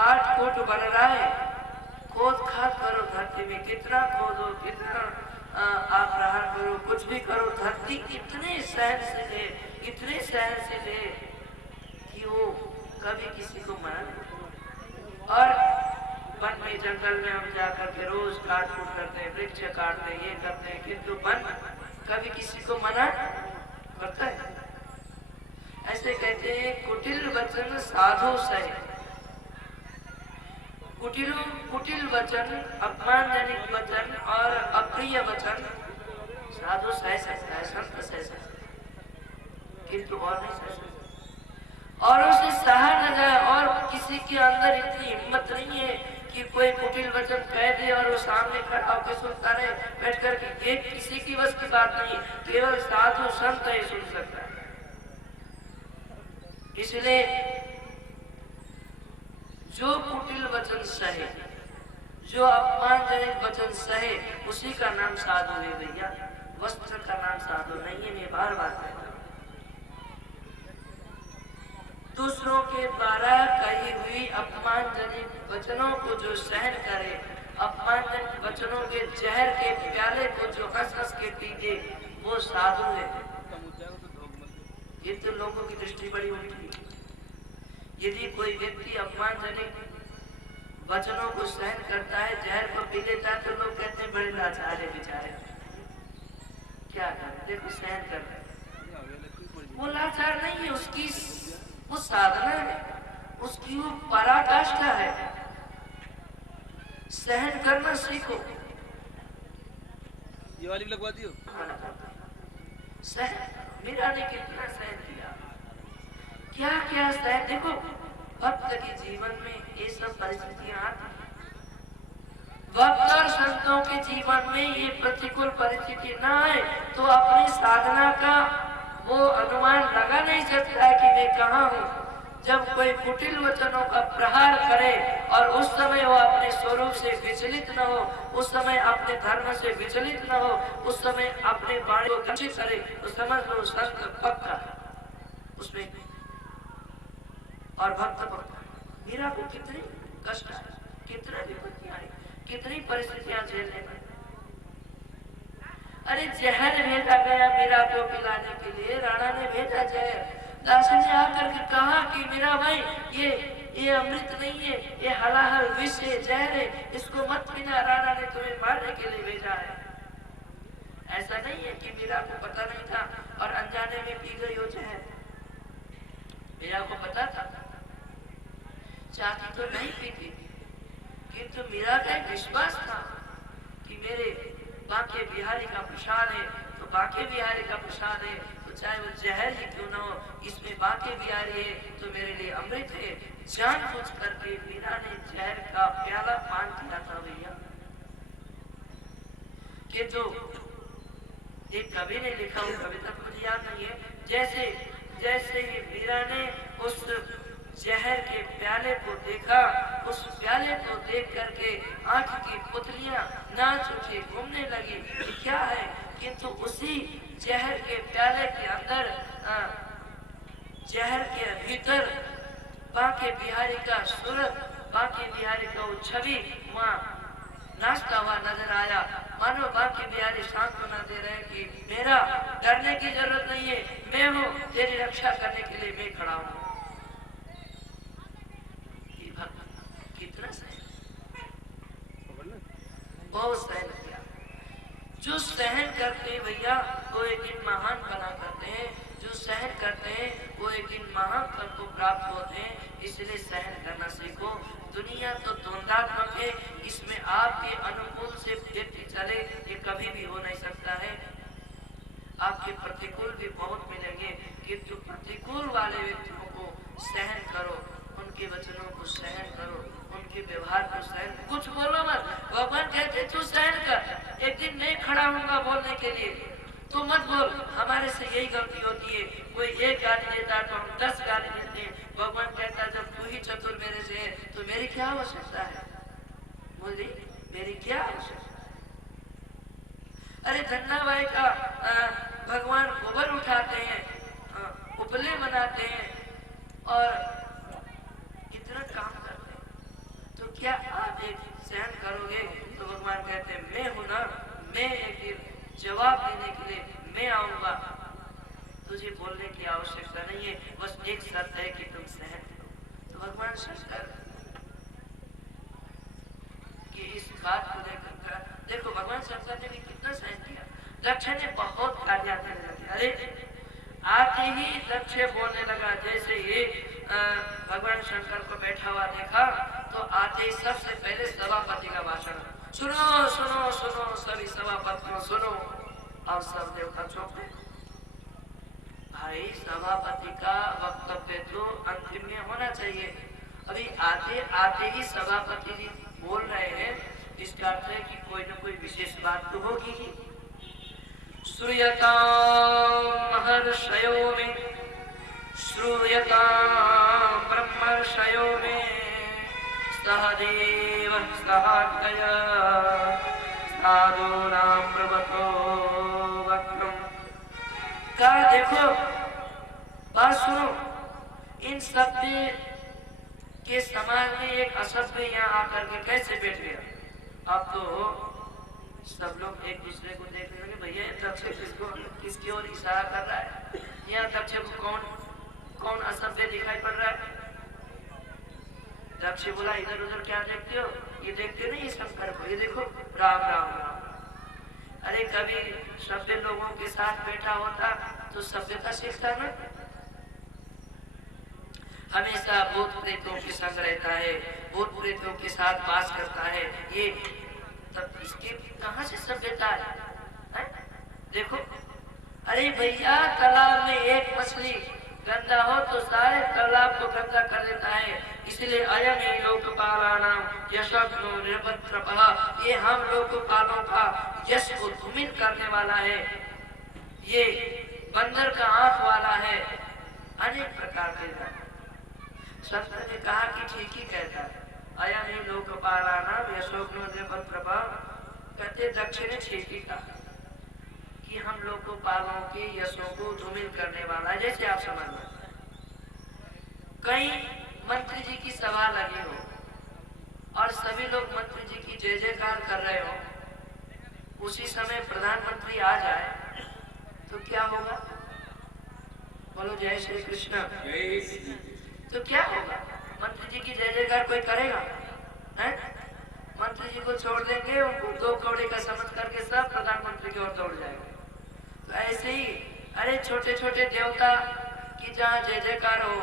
काट कूट बन रहा है, खोद खाद करो धरती में, कितना खोदो, कितना आप प्रहार करो, कुछ भी करो, धरती इतने सहनशील है, इतने सहनशील है कि वो कभी किसी को मना नहीं। और वन में जंगल में हम जाकर के रोज काट कूट करते हैं, वृक्ष काटते हैं, ये करते हैं, किंतु वन कभी किसी को मना करता है? ऐसे कहते हैं कुटिल वचन साधु सहे। कुटिल वचन, अपमानजनक वचन और अप्रिय वचन साधु सह सकता है, संत सह सकता है, किंतु और नहीं सह सकता। और उसे सहा न जाए, और किसी के अंदर इतनी हिम्मत नहीं है कि कोई कुटिल वचन कह दे और वो सामने खड़ा होकर सुनता रहे बैठ कर के। ये किसी की बस की बात नहीं, केवल साधु संत ही सुन सकता है। इसलिए जो कुटिल वचन सहे, जो अपमानजनक वचन सहे, उसी का नाम साधु है भैया, वस्त्र का नाम साधु नहीं है। मैं बार बार कहता हूं, दूसरों के द्वारा कही हुई अपमानजनक वचनों को जो सहन करे, अपमानजनक वचनों के जहर के प्याले को जो हंस हंस के पीते, वो साधु है। ये तो लोगों की दृष्टि बड़ी उल्टी है। यदि कोई व्यक्ति अपमानजनक वचनों को सहन करता है, जहर को पी लेता है, तो लोग कहते हैं बड़े लाचार है बेचारे, क्या कर, देखो सहन कर रहे। वो लाचार नहीं है, उसकी वो साधना है, उसकी वो पराकाष्ठा है। सहन करना सीखो। ये वाली भी लगवा दियो। सहन, मीरा ने कितना सहन किया, क्या क्या सहन। देखो भक्त के जीवन में ये सब परिस्थितियां आती, भक्त और संतों के जीवन में ये प्रतिकूल परिस्थिति ना आए तो अपनी साधना का वो अनुमान लगा नहीं सकता है कि मैं कहाँ हूँ। जब कोई कुटिल वचनों का प्रहार करे और उस समय वो अपने स्वरूप से विचलित न हो, उस समय अपने धर्म से विचलित न हो, उस समय अपने वाणी को दंडित करे, तो समझ लो संत पक्का उसमें और भक्त पक्का। मीरा को कितनी कष्ट आए, कितने विपत्तियां आई, कितनी परिस्थितियां झेलने पड़ी। अरे जहर भेजा गया मीरा को पिलाने के लिए, राणा ने भेजा जहर। दासी ने आकर के कहा कि मीरा भाई ये अमृत नहीं है, ये हलाहल विष है, जहर है, इसको मत पीना, राणा ने तुम्हें मारने के लिए भेजा है। ऐसा नहीं है कि मीरा को पता नहीं था और अनजाने में पी गई हो जहर। मीरा को पता था, चाहती तो नहीं पीती, किंतु मीरा का एक विश्वास था कि मेरे बांके बिहारी का प्रसाद है, तो बांके बिहारी का प्रसाद है, तो चाहे वो जहर ही क्यों ना हो, इसमें बांके बिहारी है तो मेरे लिए अमृत है। जानबूझ करके मीरा ने जहर का प्याला पान किया था भैया। कि जो एक कवि ने लिखा, वो कविता मुझे याद नहीं है, जैसे ही मीरा ने उस जहर के प्याले को देखा, उस प्याले को देख करके आंख की पुतलियां नाच उठी, घूमने लगी कि क्या है, किंतु उसी जहर के प्याले के अंदर, जहर के भीतर बांके बिहारी का सूरत, बांके बिहारी का वो छवि वहां नाचता हुआ नजर आया। मानो बांके बिहारी सांत्वना दे रहे हैं कि मेरा डरने की जरूरत नहीं है, मैं हूं, तेरी रक्षा करने के लिए मैं खड़ा हूं। कितना सहन, बहुत सहन किया। जो सहन करते हैं भैया वो एक दिन महान बना करते हैं, जो सहन करते हैं वो एक दिन महान फल को प्राप्त होते हैं। इसलिए सहन करना सीखो। दुनिया तो द्वंद्वात्मक है, इसमें आपके अनुकूल से व्यक्ति चले ये कभी भी हो नहीं सकता है। आपके प्रतिकूल भी बहुत मिलेंगे, किंतु प्रतिकूल वाले व्यक्तियों को सहन करो, उनके वचनों को सहन करो, उनके व्यवहार को सहन, कुछ बोलो मत। भगवान कहते तू सहन कर, एक दिन मैं खड़ा हूँगा बोलने के लिए, तू मत बोल। हमारे से यही गलती होती है, कोई एक गाली देता है तो हम 10 गाली देते हैं। भगवान कहता है जब तू ही चतुर मेरे से है तो मेरी क्या आवश्यकता है, बोली मेरी क्या आवश्यकता। अरे धन्नाबाई का भगवान गोबर उठाते हैं, उपले बनाते हैं और कितना काम करते हैं, तो क्या आप एक सहन करोगे? तो भगवान कहते हैं मैं हूं ना, मैं एक जवाब देने के लिए मैं आऊंगा, तुझे बोलने की आवश्यकता नहीं है, बस एक शर्त है कि तुम सहन करो। तो भगवान शंकर कि इस बात को लेकर देखो भगवान शंकर ने भी कितना सहन किया। दक्ष ने बहुत गालियां देने लगे। अरे आते ही दक्ष बोलने लगा, जैसे ये भगवान शंकर को बैठा हुआ देखा तो आते ही सबसे पहले सभापति का भाषण, सुनो सुनो सुनो सभी सभापतियों सुनो। और सब देवता चुप है। भाई सभापति का वक्तव्य तो अंतिम में होना चाहिए। अभी आते आते ही सभापति जी बोल रहे हैं, इसका अर्थ है कि कोई न कोई विशेष बात तो होगी ही। श्रूयतां महर्षयो में, श्रूयतां ब्रह्मर्षयो में, सहदेव सहाग्रय साधूनां ब्रवतो वक्रम। का देखो बात सुनो, इन शब्द के समाज में एक असभ्य यहाँ आकर के कैसे बैठ गया। अब तो सब लोग एक दूसरे को देखने लगे, भैया दक्ष किसकी ओर इशारा कर रहा है, यहाँ दक्ष को कौन कौन असभ्य दिखाई पड़ रहा है। दक्ष बोला इधर उधर क्या देखते हो, ये देखते नहीं शंकर को, ये देखो राम राम राम। अरे कभी सभ्य लोगों के साथ बैठा होता तो सभ्यता सीखता ना। हमेशा भूत प्रेतों के संग रहता है, भूत प्रेतों के साथ वास करता है, ये तब इसके कहां से सभ्यता है? देखो अरे भैया तालाब में एक मछली गंदा हो तो सारे तालाब को गंदा कर देता है। इसलिए अयम ही लोकपालानां यशग्नो निरपत्रपः, ये हम लोकपालों का यश को धूमिल करने वाला है, ये बंदर का आंख वाला है। अनेक प्रकार के संत ने कहा कि ठीक ही कहता है, अयम ही लोकपालानां यशग्नो निरपत्रपः। कहते दक्ष ने ठीक ही कहा कि हम लोकपालों के यशों को धूमिल करने वाला। जैसे आप समझ लो कहीं मंत्री जी की सभा लगी हो और सभी लोग मंत्री जी की जय जयकार कर रहे हो, उसी समय प्रधानमंत्री आ जाए तो क्या होगा? बोलो जय श्री कृष्ण। तो क्या होगा? मंत्री जी की जय जयकार कोई करेगा? है? मंत्री जी को छोड़ देंगे, उनको दो कौड़े का समझ करके सब प्रधानमंत्री की ओर दौड़ जाएंगे। तो ऐसे ही अरे छोटे छोटे देवता की जहाँ जय जयकार हो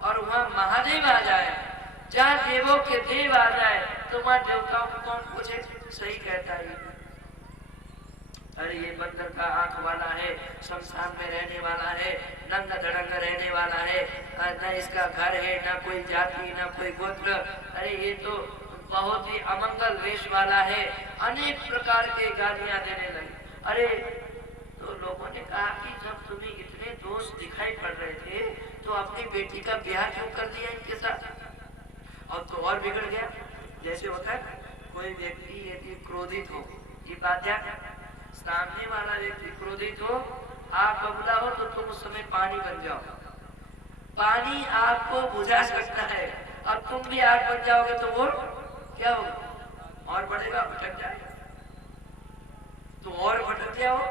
और वहाँ महादेव आ जाए, जहाँ देवों के देव आ जाए तो वहाँ देवताओं को कौन पूछे? सही कहता है, अरे ये बंदर का आंख वाला है, शमशान में रहने वाला है, नंगा धड़ंगा रहने वाला है, न इसका घर है, न कोई जाति, न कोई गोत्र, अरे ये तो बहुत ही अमंगल वेश वाला है। अनेक प्रकार के गालियां देने लगे। अरे तो लोगों ने कहा कि जब तुम्हें इतने दोष दिखाई पड़ रहे थे तो अपनी बेटी का ब्याह क्यों कर दिया इनके साथ? और तो और बिगड़ गया। जैसे होता है कोई व्यक्ति यदि क्रोधित हो, ये बात ध्यान, सामने वाला व्यक्ति क्रोधित हो, आग बबूला हो तो तुम उस समय पानी बन जाओ। पानी आग को बुझा सकता है, और तुम भी आग बन जाओगे तो वो क्या होगा? और बढ़ेगा, भटक जाएगा। तो और भटक गया हो।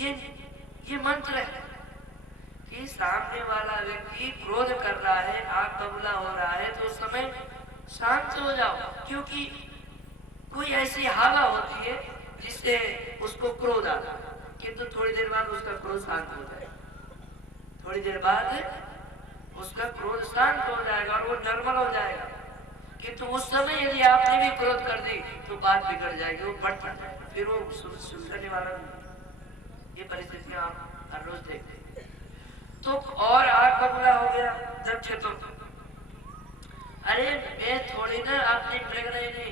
ये मंत्र है कि सामने वाला व्यक्ति क्रोध कर रहा है, आग बबूला हो रहा है, तो उस समय शांत हो जाओ, क्योंकि कोई ऐसी हवा होती है जिससे उसको क्रोध आता है, किंतु थोड़ी देर बाद उसका क्रोध शांत हो जाएगा। थोड़ी देर बाद उसका क्रोध शांत हो जाएगा और वो नॉर्मल हो जाएगा। किंतु उस समय यदि आपने भी क्रोध कर दी तो बात बिगड़ जाएगी, वो बढ़ जाएगा, फिर वो सुधरने वाला नहीं। ये परिस्थितियां आप हर रोज देखते हैं। तो और आग बबूला हो गया दक्ष। तो अरे मैं थोड़ी ना अपनी मृगनयनी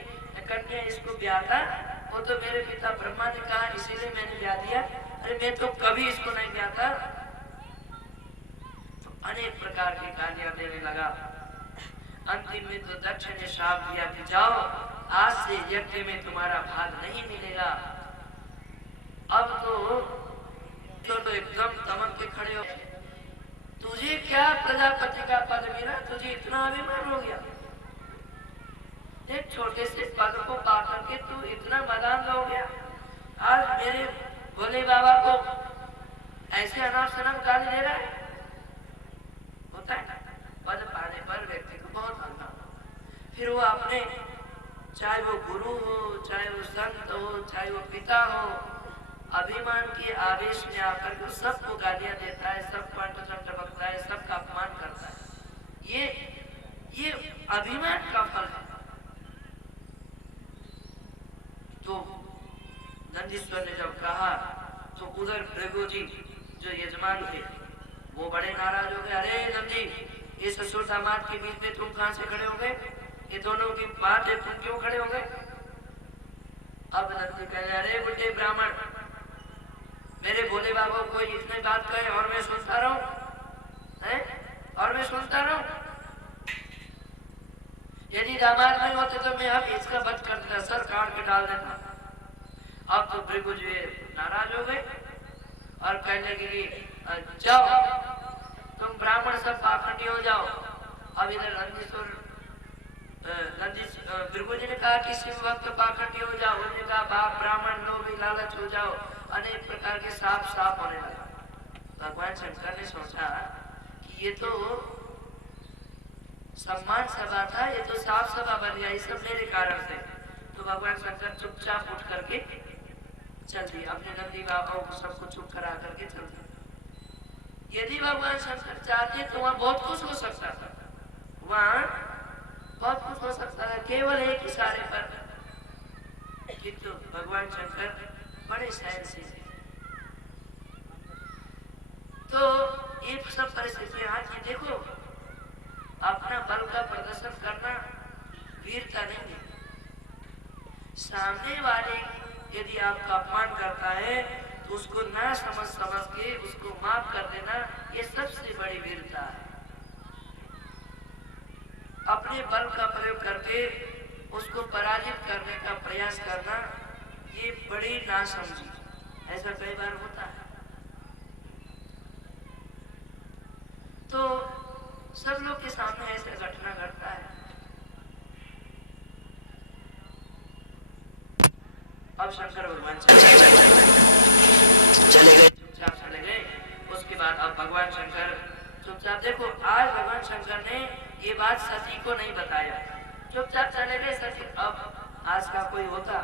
कन्या इसको ब्याह था, वो तो मेरे पिता ब्रह्मा ने कहा इसीलिए मैंने ब्याह दिया। अरे मैं तो कभी इसको नहीं ब्याह था। तो अनेक प्रकार की गालियां देने लगा। अंतिम में तो दक्ष ने शाप दिया कि जाओ, आज से यज्ञ में तुम्हारा भाग नहीं मिलेगा। अब तो एकदम तमक के खड़े हो, तुझे क्या प्रजापति का पद मिला, तुझे इतना अभिमान हो गया? एक छोटे से पद को पा करके तू इतना मदान हो गया। आज मेरे भोले बाबा को ऐसे अनाप शनाप गाली दे रहा है। होता है ना, पद पाने पर व्यक्ति को बहुत हल्का हो। फिर वो अपने, चाहे वो गुरु हो, चाहे वो संत हो, चाहे वो पिता हो, अभिमान के आवेश में आकर के सबको गालियां देता है, सबको अंट बकता है, सबका अपमान करता है। ये अभिमान का फल है। तो नंदीश्वर ने जब कहा तो उधर भृगु जी जो यजमान थे वो बड़े नाराज हो गए। अरे नंदी, ये ससुर दामाद के बीच में तुम कहां से खड़े हो गए? ये दोनों की बात है, तुम क्यों खड़े हो गए? अब नंदी कहे, अरे बुढ़े ब्राह्मण, मेरे भोले बाबा को इतने बात कहे और मैं सुनता रहूं, और मैं सुनता रहूं? यदि दामाद नहीं होते तो मैं अब इसका वध कर देता, सर काट के डाल देता। अब तो भृगु जी नाराज हो गए और कहने लगे कि जाओ तुम ब्राह्मण सब पाखंडी हो जाओ। अब इधर भृगु जी ने कहा कि शिव भक्त पाखंडी हो जाओ, उन्होंने कहा बाप ब्राह्मण लोग लालच हो जाओ, अनेक प्रकार के साफ होने लगा। भगवान शंकर ने सोचा कि ये तो सम्मान सभा था, ये तो साफ सभा बन गया, ये सब मेरे कारण से। तो भगवान शंकर चुपचाप उठ करके चल दिए, अपने नंदी बाबा को सबको चुप करा करके चल दिए। यदि भगवान शंकर चाहते तो वहां बहुत कुछ हो सकता था, वहां बहुत कुछ हो सकता था केवल एक इशारे पर, किंतु भगवान शंकर बड़े सहनशील थे। तो ये सब परिस्थितियां आज की देखो, अपना बल का प्रदर्शन करना वीरता नहीं है। सामने वाले यदि आपका अपमान करता है तो उसको ना समझ के उसको माफ कर देना, ये सबसे बड़ी वीरता है। अपने बल का प्रयोग करके उसको पराजित करने का प्रयास करना, ये बड़ी नासमझी, ऐसा कई बार होता है। तो सब लोग के सामने ऐसा घटना घटता है। अब शंकर भगवान चले गए, चुपचाप चले गए। उसके बाद अब भगवान शंकर चुपचाप, देखो आज भगवान शंकर ने ये बात सती को नहीं बताया, चुपचाप चले गए। सती, अब आज का कोई होता,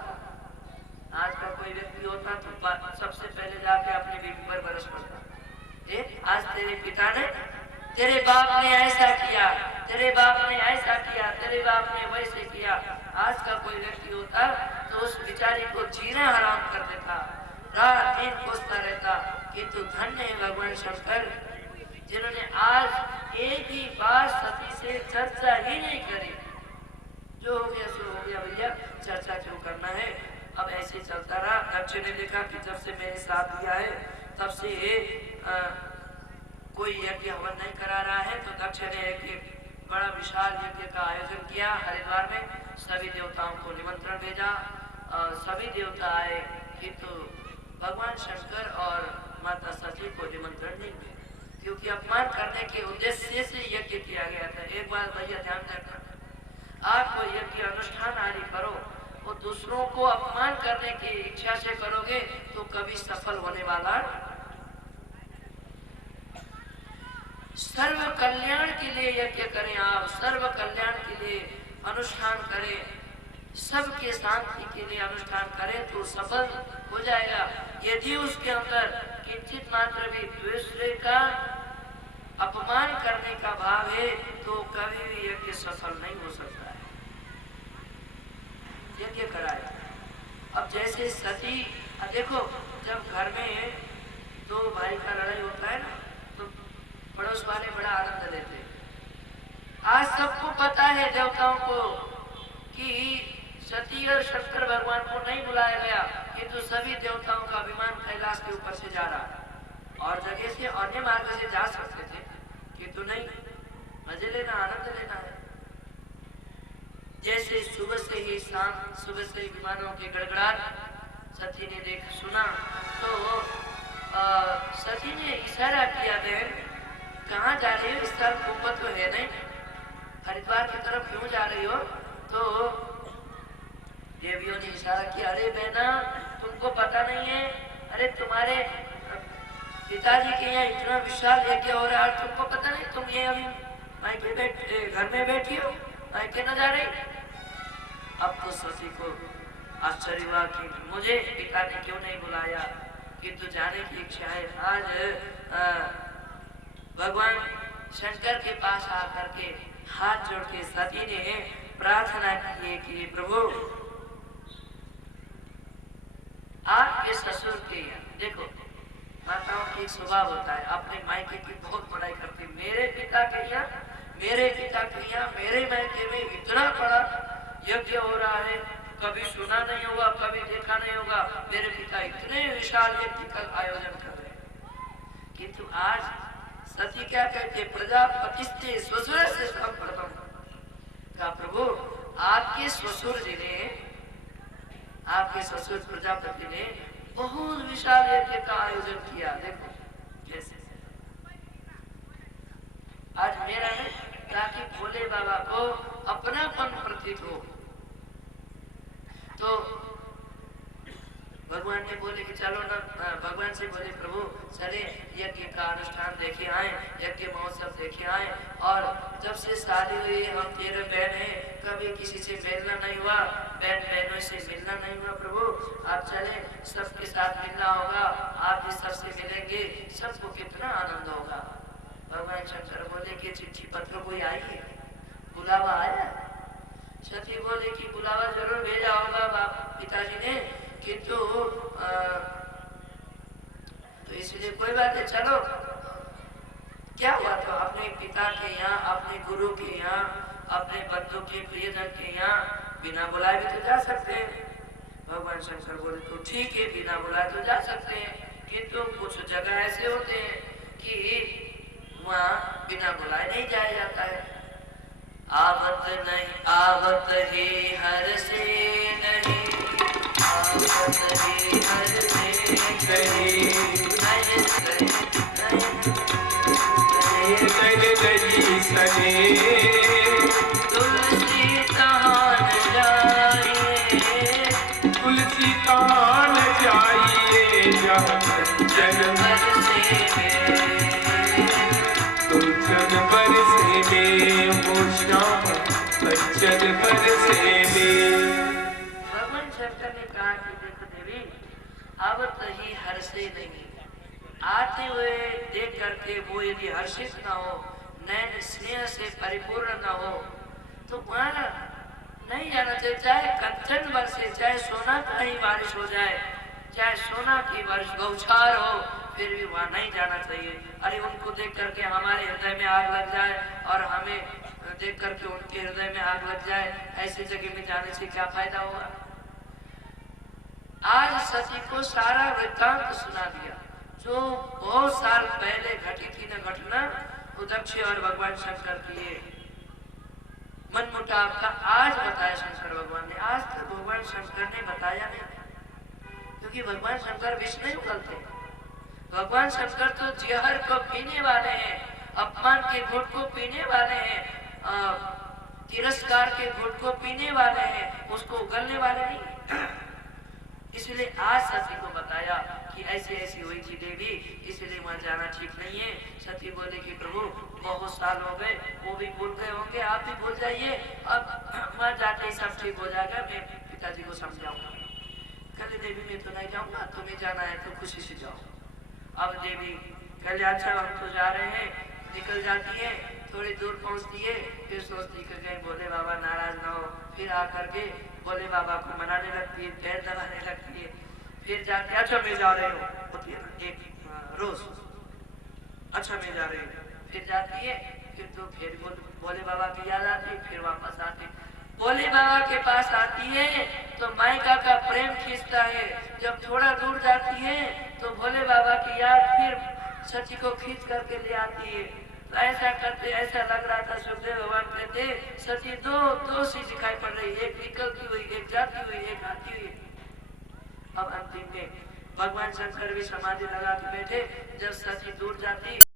आज का कोई व्यक्ति होता तो सबसे पहले जाके अपने बेटी पर बरस पड़ता। आज तेरे पिता ने, तेरे बाप ने ऐसा किया, तेरे बाप ने ऐसा किया, तेरे बाप ने वैसे किया। आज का कोई व्यक्ति होता तो उस बेचारे को जीना हराम कर देता, रात दिन कोसता रहता। किंतु धन्य है भगवान शंकर जिन्होंने आज एक ही बार सती से चर्चा ही नहीं करी। जो हो गया सो हो गया भैया, चर्चा क्यों करना है। अब ऐसे चलता रहा। दक्ष ने देखा कि जब से मेरे साथ दिया है तब से कोई यज्ञ हवन नहीं करा रहा है, तो दक्ष ने एक बड़ा विशाल यज्ञ का आयोजन किया हरिद्वार में। सभी देवताओं को निमंत्रण भेजा, सभी देवता आए, किंतु भगवान शंकर और माता सती को निमंत्रण नहीं मिला, क्योंकि अपमान करने के उद्देश्य से यज्ञ किया गया था। एक बात भैया ध्यान रखना, आप कोई यज्ञ अनुष्ठान आदि करो, वो दूसरों को अपमान करने की इच्छा से करोगे तो कभी सफल होने वाला। सर्व कल्याण के लिए यज्ञ करें, आप सर्व कल्याण के लिए अनुष्ठान करें, सबके शांति के लिए अनुष्ठान करें तो सफल हो जाएगा। यदि उसके अंदर किंचित मात्र भी दूसरे का अपमान करने का भाव है तो कभी भी यज्ञ सफल नहीं हो सकता है। यज्ञ कराए। अब जैसे सती, देखो जब घर में दो भाई का लड़ाई होता है ना, तो पड़ोस वाले बड़ा आनंद लेते हैं। आज सबको पता है देवताओं को कि सती और शंकर भगवान को नहीं बुलाया गया, किंतु सभी देवताओं का अभिमान कैलाश के ऊपर से जा रहा है। और जगह से अन्य मार्ग से जा सकते थे, किंतु नहीं, मजे लेना, आनंद लेना है। जैसे सुबह से ही शाम, सुबह से ही विमानों के गड़गड़ाहट सती ने देख सुना तो सती ने इशारा किया, बहन कहाँ जा रही हो, इस साल कुंभ तो है नहीं, हरिद्वार की तरफ क्यों जा रही हो। तो देवियों ने इशारा किया, अरे बहना तुमको पता नहीं है, अरे तुम्हारे पिताजी के यहाँ इतना विशाल यज्ञ हो रहा है, तुमको पता नहीं, तुम ये अभी घर में बैठी हो, मायके न जा रही। अब तो सती को आश्चर्य हुआ कि मुझे पिता ने क्यों नहीं बुलाया, किंतु जाने की इच्छा है। आज भगवान शंकर के पास आकर के हाथ जोड़ के सती ने प्रार्थना की कि प्रभु आपके ससुर के यहाँ, देखो माताओं की एक स्वभाव होता है, अपने मायके की बहुत बड़ाई करती। मेरे पिता के यहाँ मेरे मायके में इतना बड़ा यज्ञ हो रहा है, कभी सुना नहीं होगा, कभी देखा नहीं होगा। मेरे पिता इतने विशाल यज्ञ का आयोजन कर रहे हैं। किंतु आज सती क्या कहते, प्रजापति ससुर से प्रथम का प्रभु आपके ससुर जी ने, आपके ससुर प्रजापति ने बहुत विशाल यज्ञ का आयोजन किया। देखो कैसे आज मेरा है, ताकि भोले बाबा को अपनापन प्रतीत हो। तो भगवान ने बोले कि चलो ना, भगवान से बोले प्रभु चले यज्ञ का अनुष्ठान देखे आए, यज्ञ महोत्सव देखे आए। और जब से शादी हुई हम 13 बहन हैं, कभी किसी से मिलना नहीं हुआ, बहनों से मिलना नहीं हुआ। प्रभु आप चले, सबके साथ मिलना होगा, आप भी सबसे मिलेंगे, सबको कितना आनंद होगा। भगवान शंकर बोले कि चिट्ठी पत्र कोई आई है, बुलावा आया। सती बोले कि बुलावा जरूर भेजा होगा पिताजी ने, किंतु तो इसलिए कोई बात नहीं, चलो क्या हुआ। तो अपने पिता के यहाँ, अपने गुरु के यहाँ, अपने बंधु के प्रियजन के यहाँ बिना बुलाए भी तो जा सकते हैं। भगवान शंकर बोले तो ठीक है, बिना बुलाए तो जा सकते हैं, किंतु कुछ जगह ऐसे होते हैं कि वहाँ बिना बुलाए नहीं जाया जाता है। आवत नहीं आवत ही हर से नहीं, आवत ही हर से नहीं, तुलसी तहान जाइए, तुलसी तहान जाइए, जहाँ कंचन बरसे तुलचन बरसे में हो श्याम कंचन बरसे में। भगवान शंकर ने कहा कि देखो देवी, आवत ही हर्षे नहीं, आते हुए देख करके वो यदि हर्षित न हो, नैन स्नेह से परिपूर्ण न हो, तो वहां नहीं जाना चाहिए। चाहे कंचन बरसे, चाहे सोना का ही बारिश हो जाए, चाहे सोना की बारिश बौछार हो, फिर भी वहां नहीं जाना चाहिए। अरे उनको देख करके हमारे हृदय में आग लग जाए और हमें देख करके उनके हृदय में आग लग जाए, ऐसी जगह में जाने से क्या फायदा होगा। आज सती को सारा वृत्तांत सुना दिया, जो बहुत साल पहले घटी थी न घटना, उदक्ष और भगवान शंकर की ये मनमुटाव का आज बताया शंकर भगवान ने। आज तक भगवान शंकर ने बताया नहीं, क्योंकि भगवान शंकर विष नहीं उगलते। भगवान शंकर तो जहर को पीने वाले हैं, अपमान के घूंट को पीने वाले हैं, तिरस्कार के घूंट को पीने वाले हैं, उसको उगलने वाले नहीं। इसलिए आज सती को बताया कि ऐसी ऐसी हुई थी देवी, इसलिए वहां जाना ठीक नहीं है। सती बोले कि प्रभु बहुत साल हो गए, वो भी भूल गए होंगे, आप भी भूल जाइए, अब वहां जाते ही सब ठीक हो जाएगा, मैं पिताजी को समझाऊंगा। कहले देवी मैं तो नहीं जाऊंगा, तुम्हें जाना है तो खुशी से जाओ। अब देवी कहले अच्छा हम तो जा रहे हैं, निकल जाती है, थोड़ी दूर पहुंचती है, फिर सोचती कि कहीं भोले बाबा नाराज ना हो, फिर आकर के भोले बाबा को मनाने लगती है, पैर दबाने लगती है, फिर जाती है अच्छा मैं जा रही हूँ, होती है ना एक रोज, अच्छा मैं जा रही हूँ, फिर जाती है, फिर तो फिर भोले बाबा की याद आती, फिर वापस आती। भोले बाबा के पास आती है तो मायका का प्रेम खींचता है, जब थोड़ा दूर जाती है तो भोले बाबा की याद फिर सची को खींच करके ले आती है। तो ऐसा करते ऐसा लग रहा था, सुखदेव भगवान कहते सती दो सी दिखाई पड़ रही, एक निकलती हुई, एक जाती हुई, एक आती हुई। अब अंतिम में भगवान शंकर भी समाधि लगा के बैठे, जब सती दूर जाती